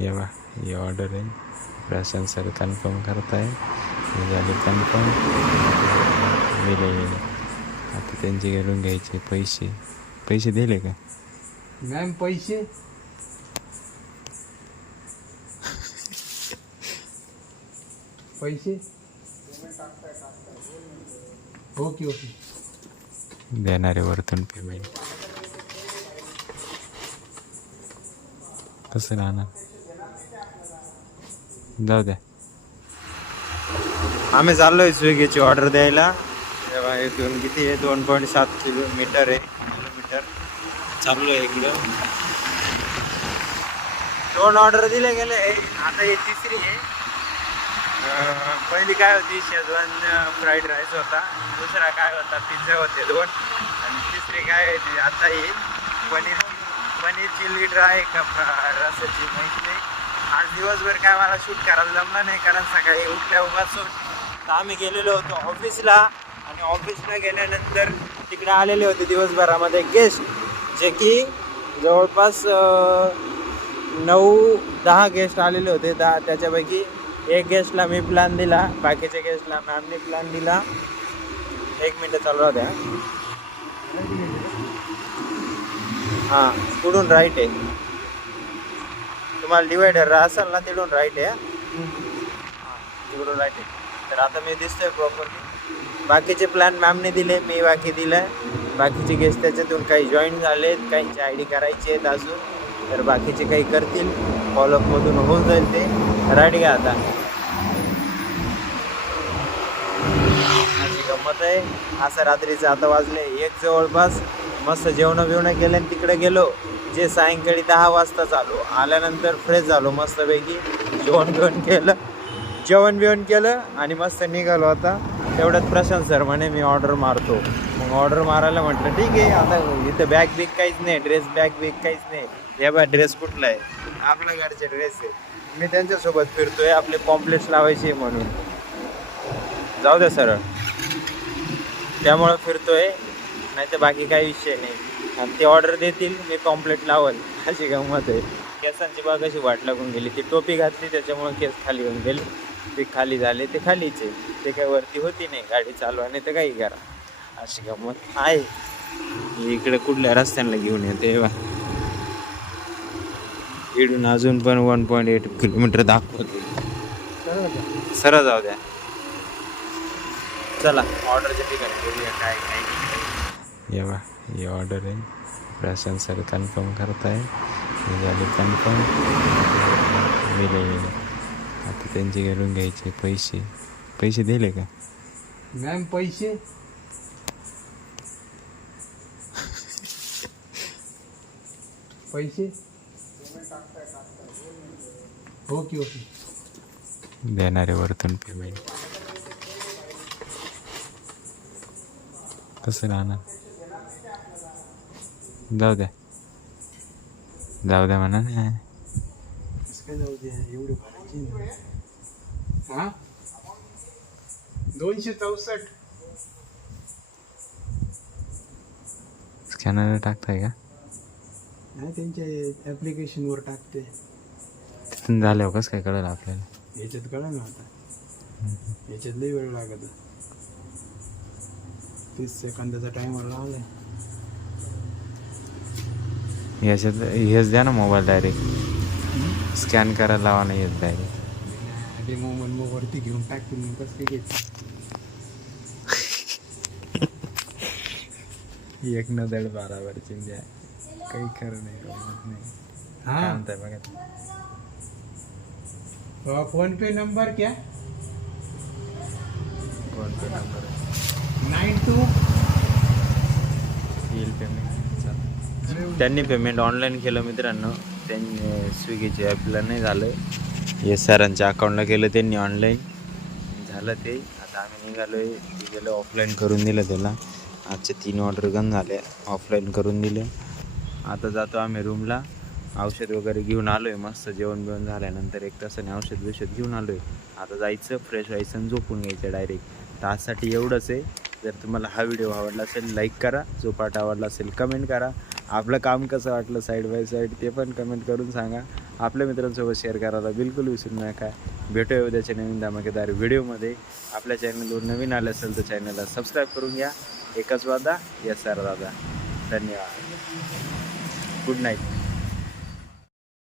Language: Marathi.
येवा ही ऑर्डर आहे. प्रशांत सर कन्फर्म करताय. हे झाले कन्फर्म. दिले गेले. आता त्यांचे घरून घ्यायचे पैसे दिले का मॅम? पैसे पैसे ओके ओके. देणारे वरतून पेमेंट कसं राहणार. जाऊ द्या. आम्ही चाललोय स्विगीची ऑर्डर द्यायला. तेव्हा इथून किती आहे 2.7 किलोमीटर चाललो आहे इकडं. 2 ऑर्डर दिले गेले. आता ही तिसरी आहे. पहिली काय होती शेजवान फ्राईड राईस होता. दुसरा काय होता पिझ्झा होते 2. आणि तिसरी काय होती आता ही पनीर चिल्ली ड्राय रसाची माहीत नाही. आज दिवसभर काय मला शूट करायला जमलं नाही, कारण सकाळी उठल्यापासून तर आम्ही गेलेलो होतो ऑफिसला. आणि ऑफिसला गेल्यानंतर तिकडे आलेले होते दिवसभरामध्ये गेस्ट, जे की जवळपास 9-10 गेस्ट आलेले होते. त्याच्यापैकी एक गेस्टला मी प्लॅन दिला, बाकीच्या गेस्टला मॅमने प्लॅन दिला. 1 मिनिट चालू द्या. हां, पुढून राईट आहे. तुम्हाला डिवायडर असेल ना, तिकडून राईट आहे. तिकडून राईट आहे. तर आता मी दिसतोय प्रॉपरली. बाकीचे प्लॅन मॅमने दिले, मी बाकी दिलं. बाकीचे गेस्ट त्याच्यातून काही जॉईन झालेत, काहींचे आय.डी करायचे आहेत अजून. तर बाकीचे काही करतील, फॉलोअपमधून होऊन जाईल ते. राईट घ्या आता. अशी गंमत आहे. असं रात्रीचं आता वाजले 1 जवळपास. मस्त जेवण केलं आणि तिकडे गेलो. जे सायंकाळी 10 वाजता चालू. आल्यानंतर फ्रेश झालो मस्तपैकी. जेवण बिवण केलं आणि मस्त निघालो. आता तेवढ्यात प्रशांत सर म्हणे मी ऑर्डर मारतो. मग ऑर्डर मारायला म्हटलं ठीक आहे. आता इथं बॅग बिग काहीच नाही, ड्रेस बॅग बिग काहीच नाही. हे बघा ड्रेस कुठला आहे, आपल्या घरचे ड्रेस आहे. मी त्यांच्यासोबत फिरतोय, आपले पॉम्पलेट्स लावायचे म्हणून. जाऊ द्या सरळ, त्यामुळं फिरतोय, नाही तर बाकी काही विषय नाही. आणि ते ऑर्डर देतील, मी पॉम्पलेट लावल. अशी गंमत आहे. केसांची बाग अशी वाट लागून गेली. ती टोपी घातली त्याच्यामुळे केस खाली येऊन गेले. ते खाली झाले, ते खालीच आहे. ते काही वरती होती नाही. गाडी चालवा नाही तर काही करा. अशी गंमत आहे. इकडे कुठल्या रस्त्यांना घेऊन येते बा. इकडून अजून पण 1.8 किलोमीटर दाखवते. सरळ जाऊ द्या. चला ऑर्डरच्या ठिकाणी बघूया काय काय नाही. येवा ही ऑर्डर आहे. प्रशांत सर कन्फर्म करताय. हे झाले कन्फर्म. दिले गेले. आता त्यांचे घरून घ्यायचे पैसे दिले का मॅम? पैसे पैसे ओके ओके. देणारे वरतून पेमेंट कसं राहणार. जाऊ द्या म्हणा ना. काय जाऊ दे, एवढे हां 264 स्कॅनर टाकताय का? नाही, त्यांच्या ॲप्लिकेशनवर टाकते. तिथून झाल्यावर कसं काय कळलं आपल्याला? याच्यात कळलं ना आता. याच्यात लई वेळ लागत. 30 सेकंदाचा टायमर लावलाय. याच्यात हेच द्या ना मोबाईल डायरेक्ट स्कॅन करायला लावा नाही येत डायरेक्ट. डेमो वरती घेऊन टाकतील मग कसं काय घ्यायचं. एक न दड बराबर चिंध्या. काही खरं नाही, गमत नाही. काय म्हणताय बघा. फोन पे नंबर क्या? फोन पे नंबर 92 येईल पेमेंट. त्यांनी पेमेंट ऑनलाईन केलं मित्रांनो. त्यांनी स्विगीच्या ॲपला नाही झालं. येस सरांच्या अकाउंटला केलं त्यांनी ऑनलाईन. झालं ते. आता आम्ही निघालो आहे. गेलो ऑफलाईन करून दिलं त्याला. आजचे 3 ऑर्डर गन झाले, ऑफलाईन करून दिले. आता जातो आम्ही रूमला. औषध वगैरे घेऊन आलो आहे. मस्त जेवण बिवण झाल्यानंतर 1 तासाने औषध घेऊन आलो आहे. आता जायचं, फ्रेश व्हायचं आणि झोपून घ्यायचं डायरेक्ट. तर आजसाठी एवढंच आहे. जर तुम्हाला हा व्हिडिओ आवडला असेल लाईक करा. जो पार्ट आवडला असेल कमेंट करा. आपलं काम कसं वाटलं साईड बाय साईड ते पण कमेंट करून सांगा. आपल्या मित्रांसोबत शेअर करायला बिलकुल विसरू नका. भेटूया उद्याच्या नवीन धमाकेदार व्हिडिओमध्ये. आपल्या चॅनलवर नवीन आले असेल तर चॅनलला सबस्क्राईब करून घ्या. एकच वादा, यस सर दादा. धन्यवाद. Good night.